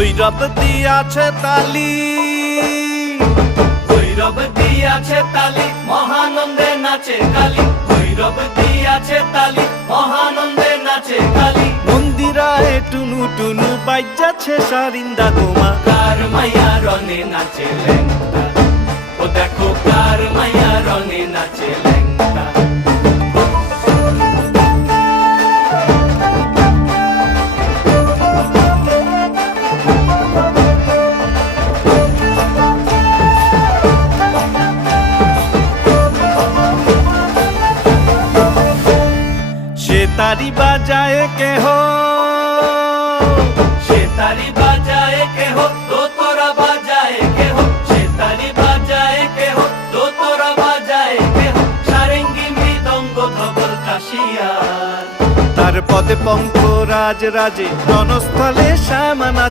ভৈরব দিয়াছে তালি, ভৈরব দিয়াছে তালি, মহানন্দে নাচে কালী। ভৈরব দিয়াছে তালি, মহানন্দে নাচে কালী। মন্দিরায় টুনু টুনু বাইজাছে সারিন্দা গোমা। কার মাইয়া রনে নাচে ল্যাংটা, ও দেখো কার মাইয়া রনে নাচে ল্যাংটা। সে তারি বাজায় কেহ, সে তারি বাজায় কেহ, দোতরা বাজায় কেহ। সে তারি বাজায় কেহ, দোতরা বাজায় কেহ। সারেঙ্গি মৃদঙ্গ ধবল কাশিয়ার। তার পদে পঙ্ক রাজ রাজে রণস্থলে শ্যামানা।